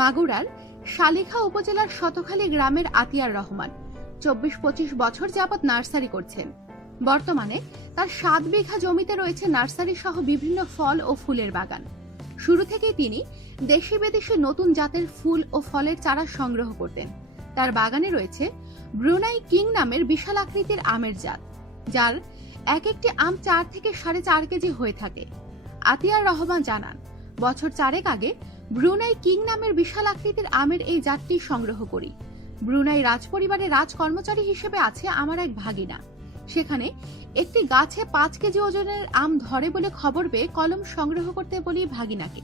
মাগুরার শালিখা উপজেলার শতখালী গ্রামের আতিয়ার রহমান চব্বিশ পঁচিশ বছর যাবৎ নার্সারি করছেন। বর্তমানে তার সাত বিঘা জমিতে রয়েছে নার্সারি সহ বিভিন্ন ফল ও ফুলের বাগান। শুরু থেকেই তিনি দেশি বিদেশি নতুন জাতের ফুল ও ফলের চারা সংগ্রহ করতেন। তার বাগানে রয়েছে ব্রুনাই কিং নামের বিশাল আকৃতির আমের জাত, যার এক একটি আম চার থেকে সাড়ে চার কেজি হয়ে থাকে। আতিয়ার রহমান জানান, বছর চারেক আগে ব্রুনাই কিং নামের বিশাল আকৃতির আমের এই জাতটি সংগ্রহ করি। ব্রুনাই রাজপরিবারের রাজ কর্মচারী হিসেবে আছে আমার এক ভাগিনা। সেখানে একটি গাছে পাঁচ কেজি ওজনের আম ধরে বলে খবর পেয়ে কলম সংগ্রহ করতে বলি ভাগিনাকে।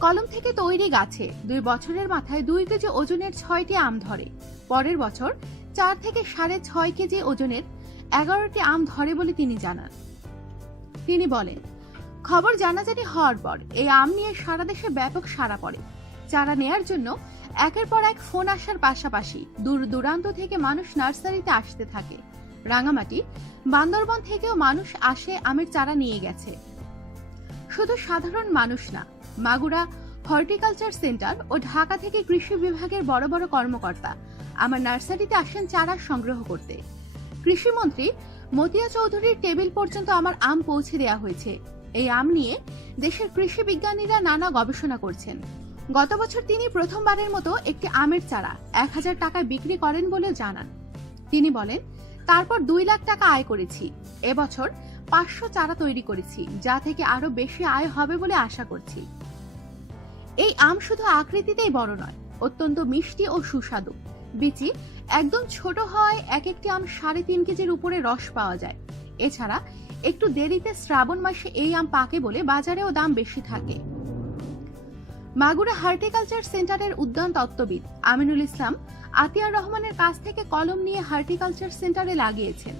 কলম থেকে তৈরি গাছে দুই বছরের মাথায় দুই কেজি ওজনের ছয়টি আম ধরে। পরের বছর চার থেকে সাড়ে ছয় কেজি ওজনের এগারোটি আম ধরে বলে তিনি জানান। তিনি বলেন খবর জানাজানি হওয়ার পর এই আম নিয়ে সারা দেশে ব্যাপক সাড়া পড়ে। চারা নেয়ার জন্য একের পর এক ফোন আসার পাশাপাশি দূর দূরান্ত থেকে মানুষ নার্সারিতে আসতে থাকে। রাঙামাটি, বান্দরবন থেকেও মানুষ আসে আমের চারা নিয়ে গেছে। শুধু সাধারণ মানুষ না, মাগুরা হর্টিকালচার সেন্টার ও ঢাকা থেকে কৃষি বিভাগের বড় বড় কর্মকর্তা আমার নার্সারিতে আসেন চারা সংগ্রহ করতে। কৃষিমন্ত্রী মতিয়া চৌধুরীর টেবিল পর্যন্ত আমার আম পৌঁছে দেওয়া হয়েছে। এই আম নিয়ে দেশের কৃষি বিজ্ঞানীরা নানা গবেষণা করছেন। গত বছর তিনি প্রথমবারের মতো একটি আমের চারা এক হাজার টাকায় বিক্রি করেন বলেও জানান। তিনি বলেন, তারপর দুই লাখ টাকা আয় করেছি। এবছর পাঁচশো চারা তৈরি করেছি, যা থেকে আরও বেশি আয় হবে বলে আশা করছি। এই আম শুধু আকৃতিতেই বড় নয়, অত্যন্ত মিষ্টি ও সুস্বাদু। বিচি একদম ছোট হয় এক একটি আম সাড়ে তিন কেজির উপরে রস পাওয়া যায়। এছাড়া একটু দেরিতে শ্রাবণ মাসে এই আম পাকে বলে বাজারেও দাম বেশি থাকে। মাগুরা হার্টিকালচার সেন্টারের উদ্যান তত্ত্ববিদ আমিনুল ইসলাম আতিয়ার রহমানের কাছ থেকে কলম নিয়ে হার্টিকালচার সেন্টারে লাগিয়েছেন।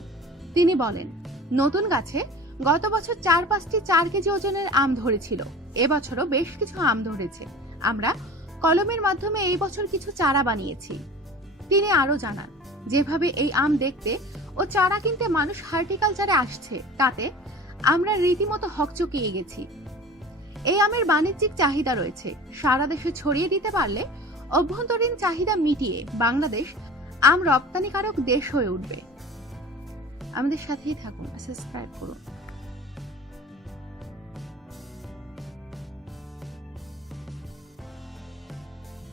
তিনি বলেন, নতুন গাছে গত বছর চার পাঁচটি চার কেজি ওজনের আম ধরেছিল। এবছরও বেশ কিছু আম ধরেছে। আমরা কলমের মাধ্যমে এই বছর কিছু চারা বানিয়েছি। তিনি আরও জানান, যেভাবে এই আম দেখতে ও চারা কিনতে মানুষ হার্টিকালচারে আসছে। তাতে আমরা রীতিমতো হকচকিয়ে গেছি। এই আমের বাণিজ্যিক চাহিদা রয়েছে। সারা দেশে ছড়িয়ে দিতে পারলে অভ্যন্তরীণ চাহিদা মিটিয়ে বাংলাদেশ আম রপ্তানিকারক দেশ হয়ে উঠবে। আমাদের সাথেই থাকুন সাবস্ক্রাইব করুন।